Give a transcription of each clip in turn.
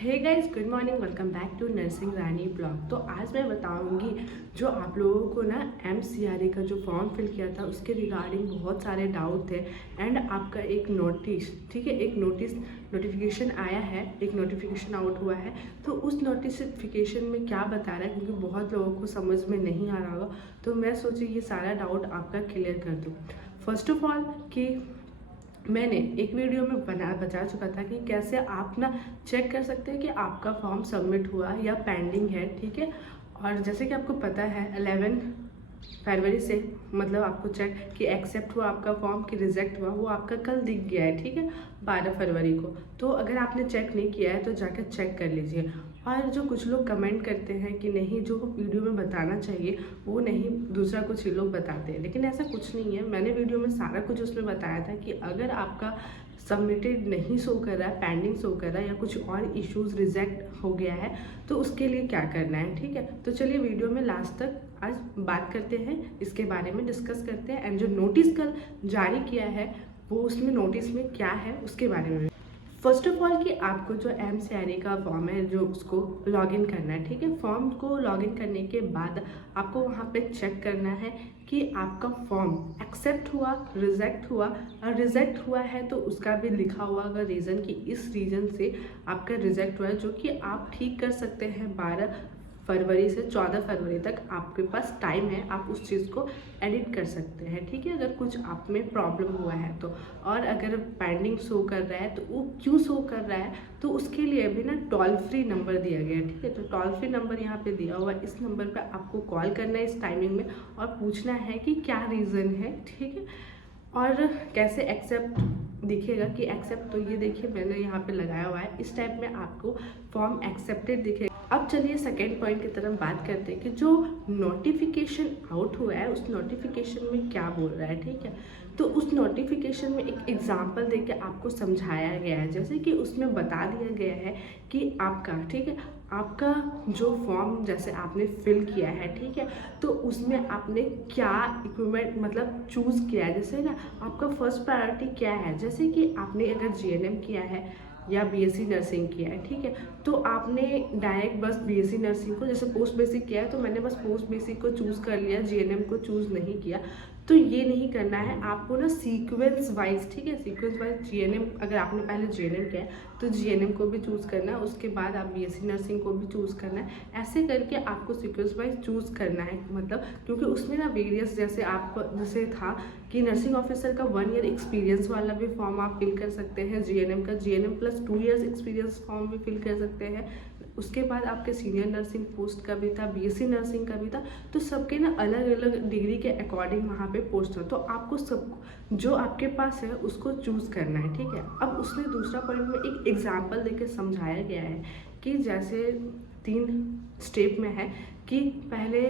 Hey guys, good morning. Welcome back to nursing Rani blog. तो आज मैं बताऊंगी जो आप लोगों को ना MCRA का जो फॉर्म फिल किया था उसके रिगार्डिंग बहुत सारे डाउट थे। एंड आपका एक नोटिस, ठीक है, एक नोटिफिकेशन आया है, एक नोटिफिकेशन आउट हुआ है। तो उस नोटिफिकेशन में क्या बता रहा है, क्योंकि बहुत लोगों को समझ में नहीं आ रहा होगा, तो मैं सोची ये सारा डाउट आपका क्लियर कर दूँ। फर्स्ट ऑफ ऑल कि मैंने एक वीडियो में बता चुका था कि कैसे आप ना चेक कर सकते हैं कि आपका फॉर्म सबमिट हुआ या पेंडिंग है, ठीक है। और जैसे कि आपको पता है 11 फरवरी से मतलब आपको चेक कि एक्सेप्ट हुआ आपका फॉर्म कि रिजेक्ट हुआ, वो आपका कल दिख गया है, ठीक है, 12 फरवरी को। तो अगर आपने चेक नहीं किया है तो जाकर चेक कर लीजिए। और जो कुछ लोग कमेंट करते हैं कि नहीं, जो वीडियो में बताना चाहिए वो नहीं, दूसरा कुछ ही लोग बताते हैं, लेकिन ऐसा कुछ नहीं है। मैंने वीडियो में सारा कुछ उसमें बताया था कि अगर आपका सबमिटेड नहीं शो कर रहा है, पेंडिंग शो कर रहा है, या कुछ और इश्यूज रिजेक्ट हो गया है, तो उसके लिए क्या करना है, ठीक है। तो चलिए वीडियो में लास्ट तक आज बात करते हैं, इसके बारे में डिस्कस करते हैं। एंड जो नोटिस कल जारी किया है वो उसमें नोटिस में क्या है उसके बारे में। फर्स्ट ऑफ ऑल कि आपको जो MCRA का फॉर्म है जो उसको लॉगिन करना है, ठीक है। फॉर्म को लॉगिन करने के बाद आपको वहाँ पे चेक करना है कि आपका फॉर्म एक्सेप्ट हुआ, रिजेक्ट हुआ। और रिजेक्ट हुआ है तो उसका भी लिखा हुआ अगर रीज़न कि इस रीज़न से आपका रिजेक्ट हुआ है, जो कि आप ठीक कर सकते हैं 12 फरवरी से 14 फरवरी तक आपके पास टाइम है, आप उस चीज़ को एडिट कर सकते हैं, ठीक है, अगर कुछ आप में प्रॉब्लम हुआ है तो। और अगर पेंडिंग शो कर रहा है तो वो क्यों शो कर रहा है, तो उसके लिए भी ना टोल फ्री नंबर दिया गया है, ठीक है। तो टोल फ्री नंबर यहाँ पे दिया हुआ है, इस नंबर पे आपको कॉल करना है इस टाइमिंग में और पूछना है कि क्या रीज़न है, ठीक है। और कैसे एक्सेप्ट दिखेगा कि एक्सेप्ट, तो ये देखिए मैंने यहाँ पे लगाया हुआ है, इस टाइप में आपको फॉर्म एक्सेप्टेड दिखेगा। अब चलिए सेकेंड पॉइंट की तरफ बात करते हैं कि जो नोटिफिकेशन आउट हुआ है उस नोटिफिकेशन में क्या बोल रहा है, ठीक है। तो उस नोटिफिकेशन में एक एग्जांपल देके आपको समझाया गया है, जैसे कि उसमें बता दिया गया है कि आपका, ठीक है, आपका जो फॉर्म जैसे आपने फिल किया है, ठीक है, तो उसमें आपने क्या इक्विपमेंट मतलब चूज़ किया है। जैसे ना आपका फर्स्ट प्रायोरिटी क्या है, जैसे कि आपने अगर GNM किया है या BSc नर्सिंग किया है, ठीक है, तो आपने डायरेक्ट बस BSc नर्सिंग को, जैसे पोस्ट बेसिक किया है तो मैंने बस पोस्ट बेसिक को चूज़ कर लिया, GNM को चूज़ नहीं किया। तो ये नहीं करना है आपको ना, सीक्वेंस वाइज, ठीक है, सीक्वेंस वाइज GNM, अगर आपने पहले GNM किया है तो GNM को भी चूज़ करना है, उसके बाद आप BSc नर्सिंग को भी चूज़ करना है। ऐसे करके आपको सीक्वेंस वाइज चूज़ करना है, मतलब क्योंकि उसमें ना वेरियस, जैसे आपको जैसे था कि नर्सिंग ऑफिसर का 1 ईयर एक्सपीरियंस वाला भी फॉर्म आप फिल कर सकते हैं, GNM का GNM plus 2 years experience form भी फिल कर सकते हैं। उसके बाद आपके सीनियर नर्सिंग पोस्ट का भी था, BSc नर्सिंग का भी था। तो सबके ना अलग अलग डिग्री के अकॉर्डिंग वहाँ पे पोस्ट था, तो आपको सब जो आपके पास है उसको चूज़ करना है, ठीक है। अब उसने दूसरा पॉइंट में एक एग्जाम्पल देकर समझाया गया है कि जैसे 3 स्टेप में है कि पहले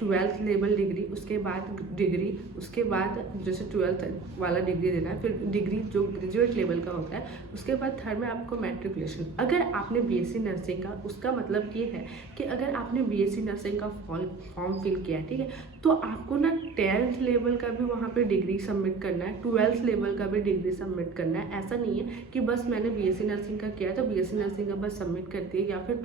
12th लेवल डिग्री, उसके बाद डिग्री, उसके बाद जैसे 12th वाला डिग्री देना है, फिर डिग्री जो ग्रेजुएट लेवल का होता है, उसके बाद थर्ड में आपको मैट्रिकुलेशन। अगर आपने BSc नर्सिंग का, उसका मतलब ये है कि अगर आपने BSc नर्सिंग का फॉर्म फिल किया है, ठीक है, तो आपको ना 10th लेवल का भी वहाँ पे डिग्री सबमिट करना है, 12th लेवल का भी डिग्री सबमिट करना है। ऐसा नहीं है कि बस मैंने BSc नर्सिंग का किया तो BSc नर्सिंग का बस सबमिट कर दिए, या फिर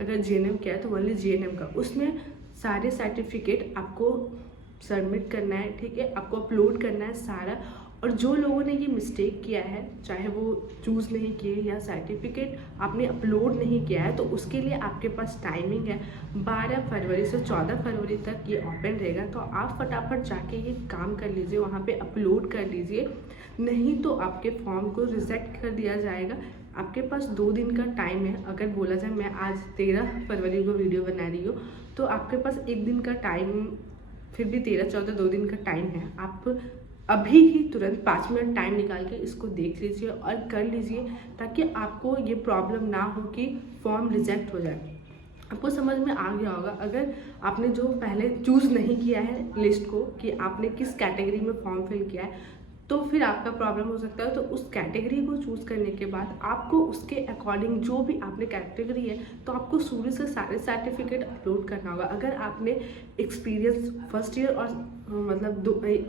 अगर GNM किया है तो ओनली GNM का, उसमें सारे सर्टिफिकेट आपको सबमिट करना है, ठीक है, आपको अपलोड करना है सारा। और जो लोगों ने ये मिस्टेक किया है, चाहे वो चूज़ नहीं किए या सर्टिफिकेट आपने अपलोड नहीं किया है, तो उसके लिए आपके पास टाइमिंग है 12 फरवरी से 14 फरवरी तक ये ओपन रहेगा। तो आप फटाफट जाके ये काम कर लीजिए, वहाँ पे अपलोड कर लीजिए, नहीं तो आपके फॉर्म को रिजेक्ट कर दिया जाएगा। आपके पास 2 दिन का टाइम है, अगर बोला जाए मैं आज 13 फरवरी को वीडियो बना रही हूँ तो आपके पास 1 दिन का टाइम, फिर भी 13, 14, 2 दिन का टाइम है। आप अभी ही तुरंत 5 मिनट टाइम निकाल के इसको देख लीजिए और कर लीजिए, ताकि आपको ये प्रॉब्लम ना हो कि फॉर्म रिजेक्ट हो जाए। आपको समझ में आ गया होगा, अगर आपने जो पहले चूज़ नहीं किया है लिस्ट को कि आपने किस कैटेगरी में फॉर्म फिल किया है, तो फिर आपका प्रॉब्लम हो सकता है। तो उस कैटेगरी को चूज़ करने के बाद आपको उसके अकॉर्डिंग जो भी आपने कैटेगरी है, तो आपको शुरू से सारे सर्टिफिकेट अपलोड करना होगा। अगर आपने एक्सपीरियंस फर्स्ट ईयर और मतलब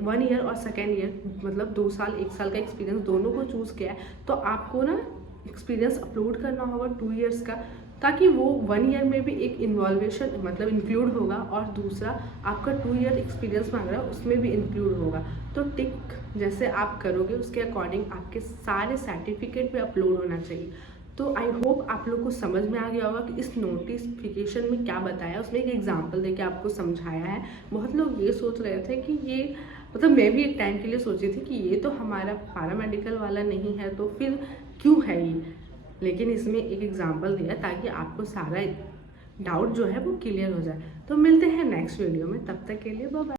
1 ईयर और सेकेंड ईयर मतलब 2 साल 1 साल का एक्सपीरियंस दोनों को चूज़ किया है, तो आपको ना एक्सपीरियंस अपलोड करना होगा 2 इयर्स का, ताकि वो 1 ईयर में भी एक इन्वॉल्वेशन मतलब इंक्लूड होगा, और दूसरा आपका 2 ईयर एक्सपीरियंस मांग रहा है उसमें भी इंक्लूड होगा। तो टिक जैसे आप करोगे उसके अकॉर्डिंग आपके सारे सर्टिफिकेट पे अपलोड होना चाहिए। तो आई होप आप लोग को समझ में आ गया होगा कि इस नोटिफिकेशन में क्या बताया, उसमें एक एग्जाम्पल देके आपको समझाया है। बहुत लोग ये सोच रहे थे कि ये मतलब मैं भी एक टाइम के लिए सोची थी कि ये तो हमारा पैरामेडिकल वाला नहीं है तो फिर क्यों है ये, लेकिन इसमें एक एग्जांपल दिया ताकि आपको सारा डाउट जो है वो क्लियर हो जाए। तो मिलते हैं नेक्स्ट वीडियो में, तब तक के लिए बाय बाय।